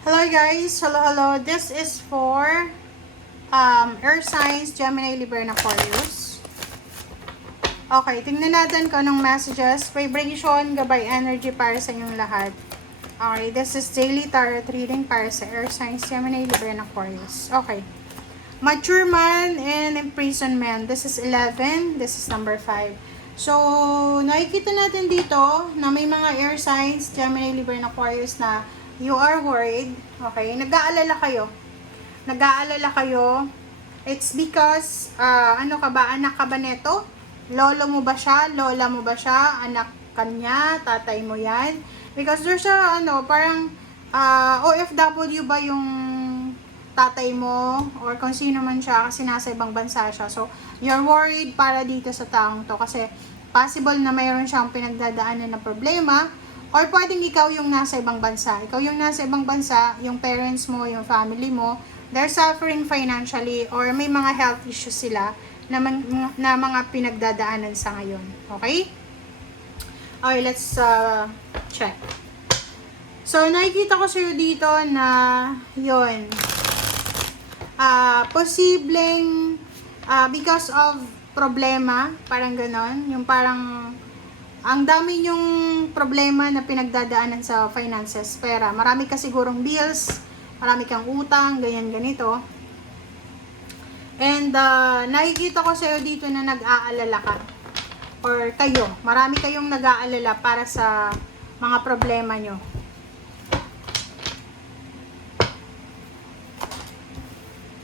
Hello guys, hello. This is for Earth Signs, Gemini, Libra, and Aquarius. Okay, tingnan natin kung anong messages, vibration, gabay energy para sa inyong lahat. Okay, this is daily tarot reading para sa Earth Signs, Gemini, Libra, and Aquarius. Okay. Mature man and imprisonment. This is 11. This is number 5. So, nakikita natin dito na may mga air signs, Gemini, Libra, and Aquarius na you are worried. Okay? Nag-aalala kayo. Nag-aalala kayo. It's because, ano ka ba? Anak ka ba neto? Lolo mo ba siya? Lola mo ba siya? Anak kanya? Tatay mo yan? Because there's a, parang OFW ba yung tatay mo or kung sino man siya kasi nasa ibang bansa siya. So, you're worried para dito sa taong to kasi possible na mayroon siyang pinagdadaanan na problema or pwedeng ikaw yung nasa ibang bansa. Ikaw yung nasa ibang bansa, yung parents mo, yung family mo, they're suffering financially or may mga health issues sila na mga pinagdadaanan sa ngayon. Okay? Okay, let's check. So, nakikita ko sa'yo dito na yun. Posibleng because of problema, parang ganon, yung parang ang dami yung problema na pinagdadaanan sa finances, pera. Marami ka sigurong bills, marami kang utang, ganyan ganito. And nakikita ko sa'yo dito na nag-aalala ka or kayo, marami kayong nag-aalala para sa mga problema nyo.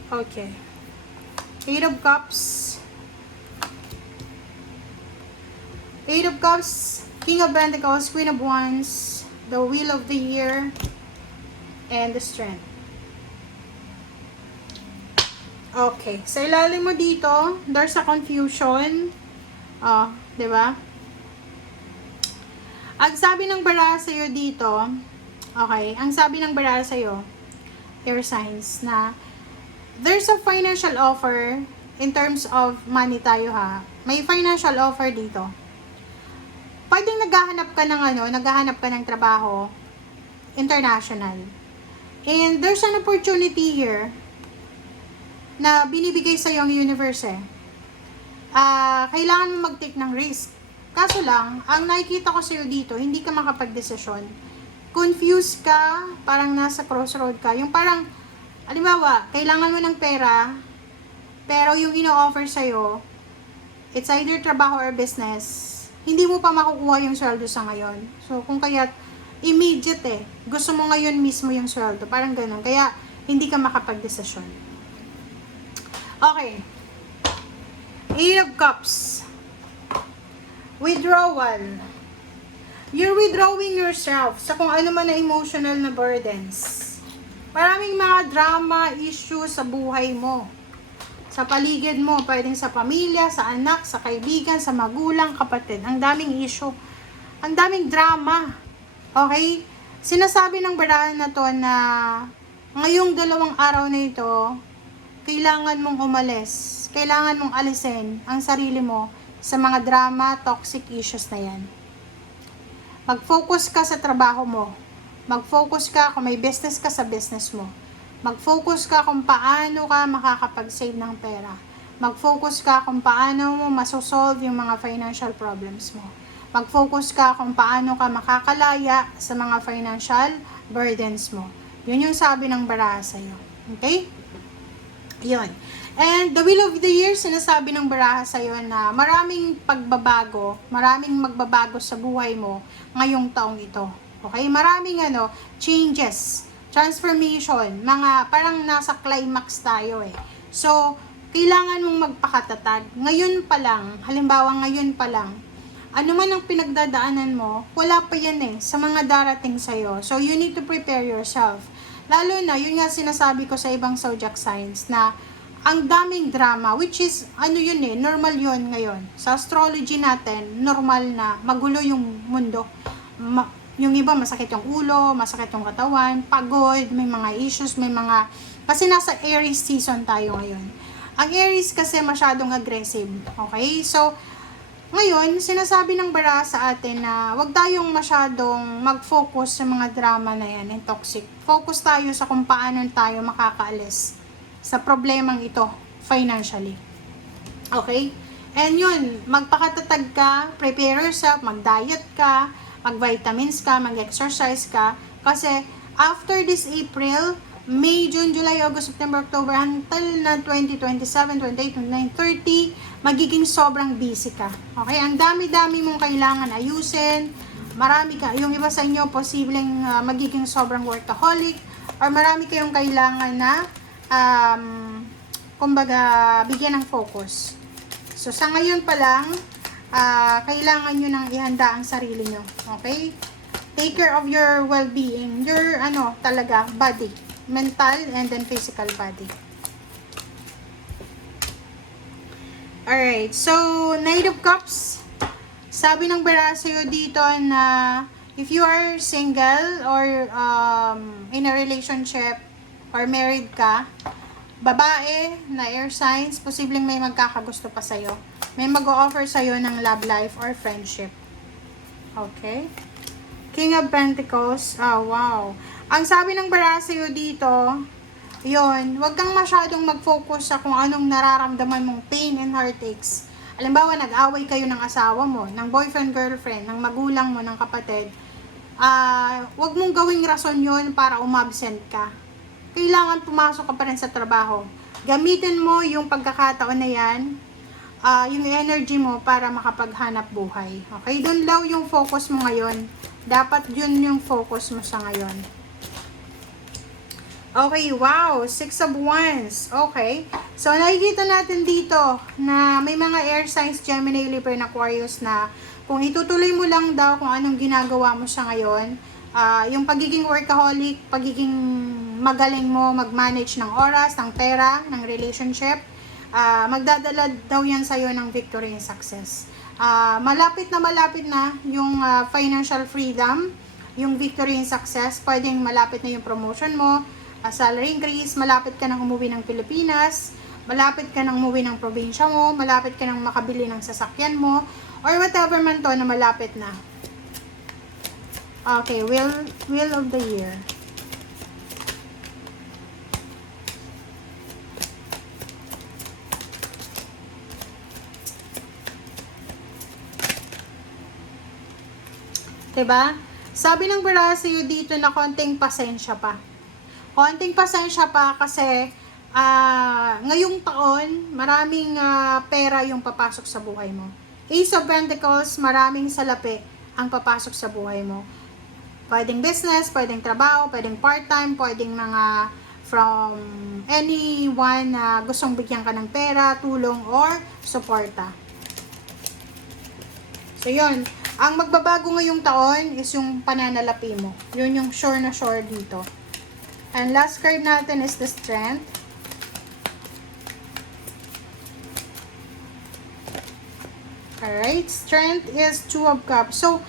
Okay. 8 of Cups. 8 of Cups, King of Pentacles, Queen of Wands, the Wheel of the Year, and the Strength. Okay. Sa ilalim mo dito, there's a confusion. Oh, di ba? Ang sabi ng baraha sa'yo dito, okay, ang sabi ng baraha sa'yo, air signs, na there's a financial offer in terms of money tayo ha. May financial offer dito. Pwedeng naghahanap ka ng trabaho international. And there's an opportunity here na binibigay sa yung universe eh. Kailangan mo mag-take ng risk. Kaso lang, ang nakikita ko sa'yo dito, hindi ka makapag-desisyon. Confused ka, parang nasa crossroad ka. Yung parang, halimbawa, kailangan mo ng pera, pero yung ino-offer sa'yo, it's either trabaho or business, hindi mo pa makukuha yung sweldo sa ngayon. So, kung kaya, immediate eh. Gusto mo ngayon mismo yung sweldo. Parang ganun. Kaya, hindi ka makapag-desisyon. Okay. 8 of Cups. Withdrawal. You're withdrawing yourself sa kung ano man na emotional na burdens. Maraming mga drama, issues sa buhay mo. Sa paligid mo, pwedeng sa pamilya, sa anak, sa kaibigan, sa magulang, kapatid. Ang daming issue. Ang daming drama. Okay? Sinasabi ng barahan na to na ngayong 2 araw na ito, kailangan mong umalis. Kailangan mong alisin ang sarili mo sa mga drama, toxic issues na yan. Mag-focus ka sa trabaho mo. Mag-focus ka kung may business ka sa business mo. Mag-focus ka kung paano ka makakapag-save ng pera. Mag-focus ka kung paano mo masosolve yung mga financial problems mo. Mag-focus ka kung paano ka makakalaya sa mga financial burdens mo. Yun yung sabi ng baraha sa'yo. Okay? Yun. And the Wheel of the Year, sinasabi ng baraha sa'yo na maraming pagbabago, maraming magbabago sa buhay mo ngayong taong ito. Okay? Maraming changes, transformation, mga parang nasa climax tayo eh. So, kailangan mong magpakatatag. Ngayon pa lang, halimbawa ngayon pa lang, ano man ang pinagdadaanan mo, wala pa yan eh, sa mga darating sa'yo. So, you need to prepare yourself. Lalo na, yun nga sinasabi ko sa ibang zodiac signs na ang daming drama, which is, normal yun ngayon. Sa astrology natin, normal na magulo yung mundo. Yung iba, masakit yung ulo, masakit yung katawan, pagod, may mga issues, kasi nasa Aries season tayo ngayon. Ang Aries kasi masyadong aggressive, okay? So, Ngayon, sinasabi ng bara sa atin na wag tayong masyadong mag-focus sa mga drama na yan and toxic. Focus tayo sa kung paano tayo makakaalis sa problemang ito financially. Okay? And yun, magpakatatag ka, prepare yourself, mag-diet ka, mag-vitamins ka, mag-exercise ka. Kasi after this April, May, June, July, August, September, October, until na 2027, 28, 29, 30, magiging sobrang busy ka. Okay? Ang dami-dami mong kailangan ayusin. Marami ka. Yung iba sa inyo, posibleng magiging sobrang workaholic. Or marami kayong kailangan na, kumbaga, bigyan ng focus. So, sa ngayon pa lang, kailangan nyo nang ihanda ang sarili nyo. Okay? Take care of your well-being. Your, talaga, body. Mental and then physical body. Alright, so Knight of Cups. Sabi ng bara sa'yo dito na if you are single or in a relationship or married ka, babae na air signs, posibleng may magkakagusto pa sa'yo. May mag-o-offer sa'yo ng love life or friendship. Okay? King of Pentacles. Oh, wow. Ang sabi ng bara sa'yo dito, yun, wag kang masyadong mag-focus sa kung anong nararamdaman mong pain and heartaches. Halimbawa, nag-away kayo ng asawa mo, ng boyfriend, girlfriend, ng magulang mo, ng kapatid. Wag mong gawing rason yun para umabsent ka. Kailangan pumasok ka pa rin sa trabaho. Gamitin mo yung pagkakataon na yan, yung energy mo para makapaghanap buhay. Okay? Doon daw yung focus mo ngayon. Dapat yun yung focus mo sa ngayon. Okay, wow. 6 of Wands. Okay. So, nakikita natin dito na may mga air signs, Gemini, Libra, and Aquarius na kung itutuloy mo lang daw kung anong ginagawa mo sa ngayon, yung pagiging workaholic, pagiging magaling mo mag-manage ng oras, ng pera, ng relationship, magdadala daw yan sa'yo ng victory and success. Malapit na yung financial freedom, yung victory and success, pwedeng malapit na yung promotion mo, salary increase, malapit ka nang umuwi ng Pilipinas, malapit ka nang umuwi ng probinsya mo, malapit ka nang makabili ng sasakyan mo, or whatever man to na malapit na. Okay, Wheel of the Year. Diba? Sabi ng bara sa'yo dito na konting pasensya pa. Konting pasensya pa kasi ngayong taon, maraming pera yung papasok sa buhay mo. Ace of Pentacles, maraming salapi ang papasok sa buhay mo. Pwedeng business, pwedeng trabaho, pwedeng part-time, pwedeng mga from anyone na gustong bigyan ka ng pera, tulong, or suporta. So, yun. Ang magbabago ngayong taon is yung pananalapi mo. Yun yung sure na sure dito. And last card natin is the Strength. Alright, Strength is 2 of Cups. So,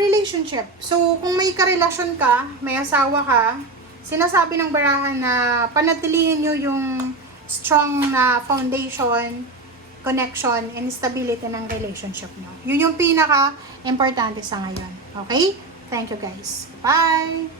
relationship. So, kung may karelasyon ka, may asawa ka, sinasabi ng barahan na panatilihin nyo yung strong na foundation, connection, and stability ng relationship nyo. Yun yung pinaka-importante sa ngayon. Okay? Thank you guys. Bye!